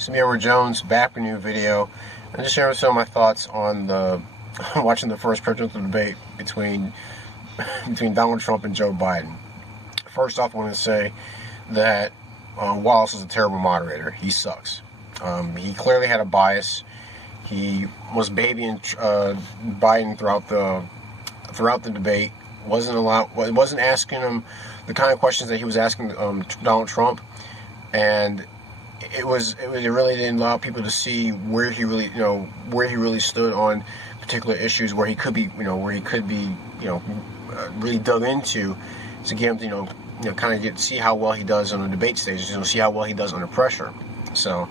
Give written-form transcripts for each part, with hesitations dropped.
It's me, Edward Jones, back with a new video. I'm just sharing some of my thoughts on the watching the first presidential debate between Donald Trump and Joe Biden. First off, I want to say that Wallace is a terrible moderator. He sucks. He clearly had a bias. He was babying Biden throughout the debate. Wasn't asking him the kind of questions that he was asking Donald Trump, and it really didn't allow people to see where he really stood on particular issues, where he could be really dug into, to get him to kind of see how well he does on the debate stage, see how well he does under pressure. So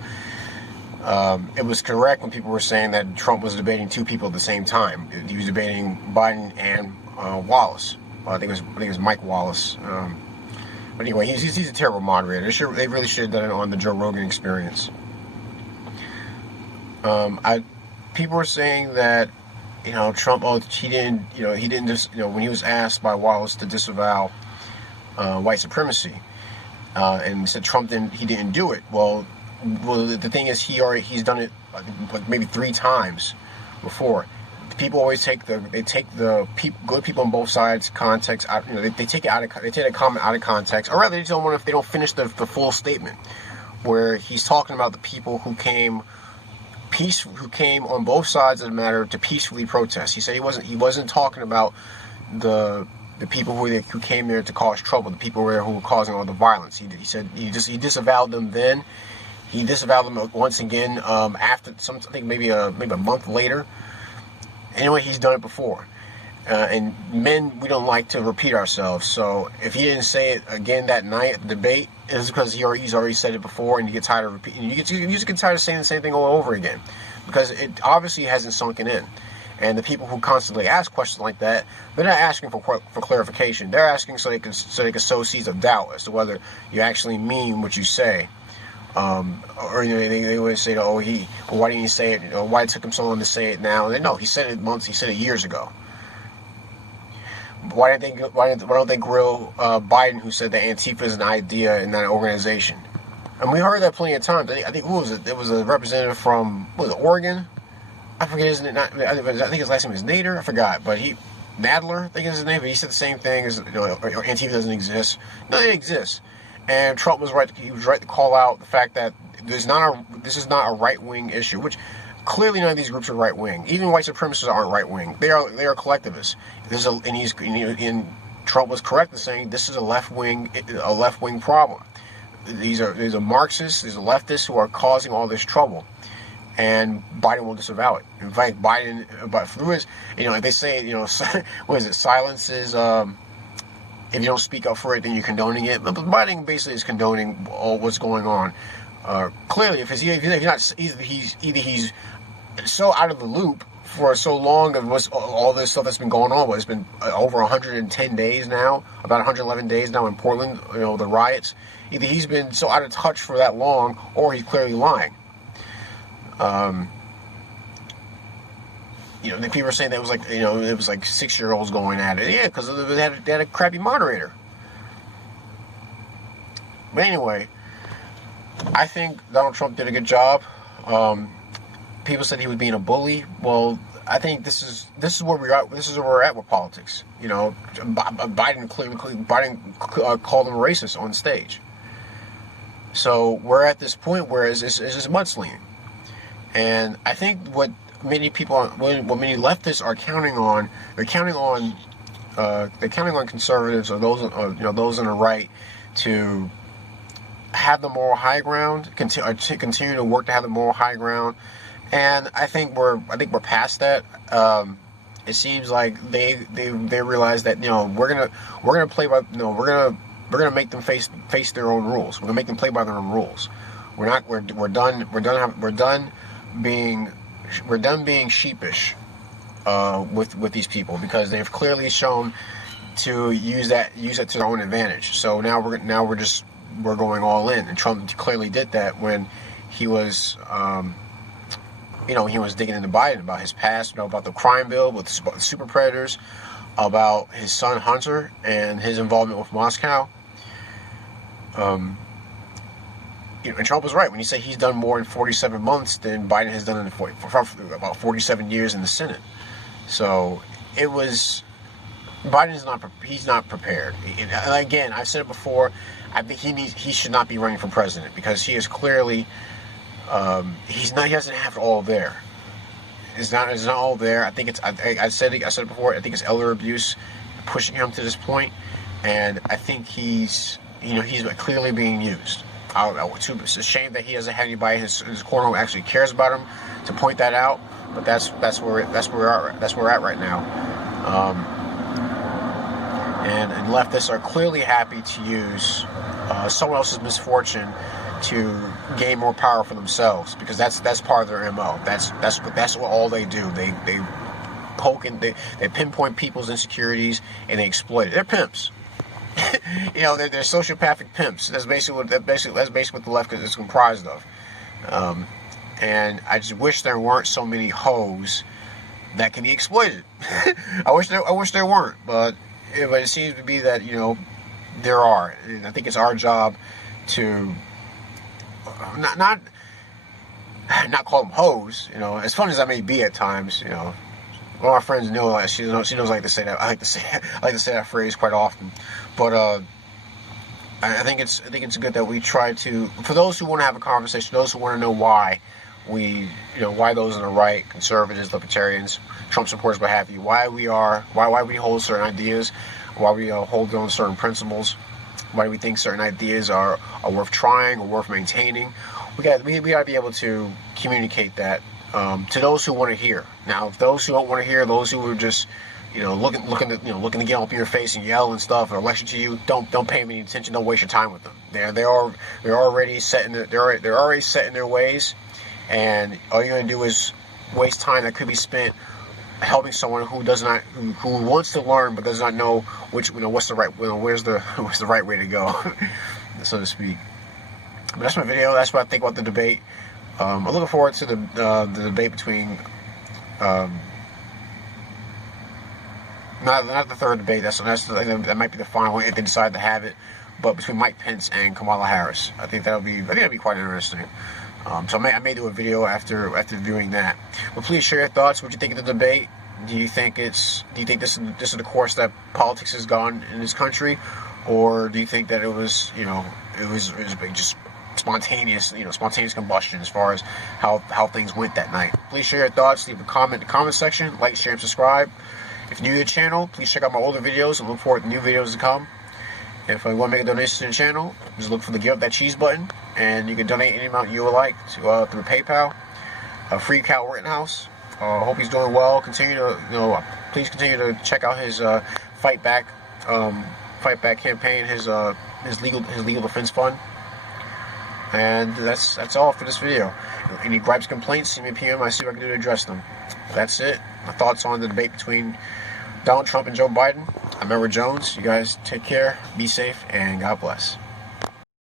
it was correct when people were saying that Trump was debating two people at the same time. He was debating Biden and Wallace. I think it was Mike Wallace. But anyway, he's a terrible moderator. They really should have done it on the Joe Rogan Experience. People were saying that Trump, he didn't just when he was asked by Wallace to disavow white supremacy, and said Trump didn't do it. Well, the thing is, he's done it like maybe 3 times before. People always take the good people on both sides context out. They take a comment out of context, or rather, they don't want if they don't finish the full statement, where he's talking about the people who came on both sides of the matter to peacefully protest. He said he wasn't talking about the people who came there to cause trouble, the people who were causing all the violence. He said he disavowed them then. He disavowed them once again after I think maybe a month later. Anyway, he's done it before. And men, we don't like to repeat ourselves. So if he didn't say it again that night at the debate, it's because he's already said it before, and you get tired of repeating. You just get tired of saying the same thing all over again, because it obviously hasn't sunken in. And the people who constantly ask questions like that, they're not asking for clarification. They're asking so they can sow seeds of doubt as to whether you actually mean what you say. Or they always say, why didn't he say it? Why it took him so long to say it now? And no, he said it years ago. Why don't they grill Biden, who said that Antifa is an idea and not an organization? And we heard that plenty of times. I think who was it? It was a representative from Oregon. I forget his name. I think his last name is Nader. I forgot, but Nadler, I think is his name. But he said the same thing as Antifa doesn't exist. No, it exists. And Trump was right. He was right to call out the fact that this is not a right-wing issue, which clearly none of these groups are right-wing. Even white supremacists aren't right-wing. They are collectivists. And Trump was correct in saying this is a left-wing problem. These are Marxists, these are leftists who are causing all this trouble, and Biden will disavow it. In fact, Biden, but through his, if they say, what is it? Silence is. If you don't speak up for it, then you're condoning it. But Biden basically is condoning all what's going on. Clearly, if he's so out of the loop for so long of all this stuff that's been going on. It's been over 110 days now, about 111 days now in Portland. The riots. Either he's been so out of touch for that long, or he's clearly lying. The people are saying that it was like 6-year-olds going at it. Yeah, because they had a crappy moderator. But anyway, I think Donald Trump did a good job. People said he was being a bully. Well, I think this is where we're at. This is where we're at with politics. Biden called him racist on stage. So we're at this point where it's just mudslinging, and I think what many leftists are counting on, they're counting on conservatives or those on the right to have the moral high ground, continue to work to have the moral high ground, and I think we're past that. It seems like they realize that we're gonna play by we're gonna make them face their own rules. We're gonna make them play by their own rules. We're done being sheepish with these people, because they've clearly shown to use that to their own advantage. So now we're going all in, and Trump clearly did that when he was he was digging into Biden about his past, about the crime bill with the super predators, about his son Hunter and his involvement with Moscow. and Trump was right when he said he's done more in 47 months than Biden has done in for about 47 years in the Senate. So it was, he's not prepared. And again, I've said it before, I think he should not be running for president because he is clearly, he doesn't have it all there. It's not all there. I think I said it before, I think it's elder abuse pushing him to this point, and I think he's clearly being used. It's a shame that he doesn't have anybody in his corner who actually cares about him to point that out. But that's where we're at right now. And leftists are clearly happy to use someone else's misfortune to gain more power for themselves, because that's part of their MO. That's what all they do. They poke and they pinpoint people's insecurities and they exploit it. They're pimps. They're sociopathic pimps. That's basically what the left is comprised of. And I just wish there weren't so many hoes that can be exploited. I wish there weren't, but it seems to be that there are. And I think it's our job to not call them hoes. As fun as that may be at times. One of my friends know she knows I like to say that. I like to say that phrase quite often. But I think it's good that we try to, for those who want to have a conversation, those who want to know why why those on the right, conservatives, libertarians, Trump supporters, what have you, why we hold certain ideas, why we hold on certain principles, why we think certain ideas are worth trying or worth maintaining. We got to be able to communicate that to those who want to hear. Now, if those who don't want to hear, those who are just looking to get up in your face and yell and stuff or lecture to you, don't pay them any attention. Don't waste your time with them. They're already set in their ways, and all you're going to do is waste time that could be spent helping someone who wants to learn but does not know what's the right where's the right way to go, so to speak. But that's my video. That's what I think about the debate. I'm looking forward to the debate between not the third debate. That might be the final if they decide to have it. But between Mike Pence and Kamala Harris, I think that'll be quite interesting. So I may do a video after viewing that. But please share your thoughts. What do you think of the debate? Do you think this is the course that politics has gone in this country, or do you think that it was just spontaneous combustion as far as how things went that night? Please share your thoughts. Leave a comment in the comment section. Like, share, and subscribe. If you're new to the channel, please check out my older videos and look forward to new videos to come. If you want to make a donation to the channel, just look for the Give Up That Cheese button, and you can donate any amount you would like to through PayPal. Free Cal Rittenhouse. Hope he's doing well. Please continue to check out his fight back campaign, his legal defense fund. And that's all for this video. Any gripes, complaints, send me a PM. I see what I can do to address them. That's it. My thoughts on the debate between Donald Trump and Joe Biden. I'm Edward Jones. You guys take care, be safe, and God bless.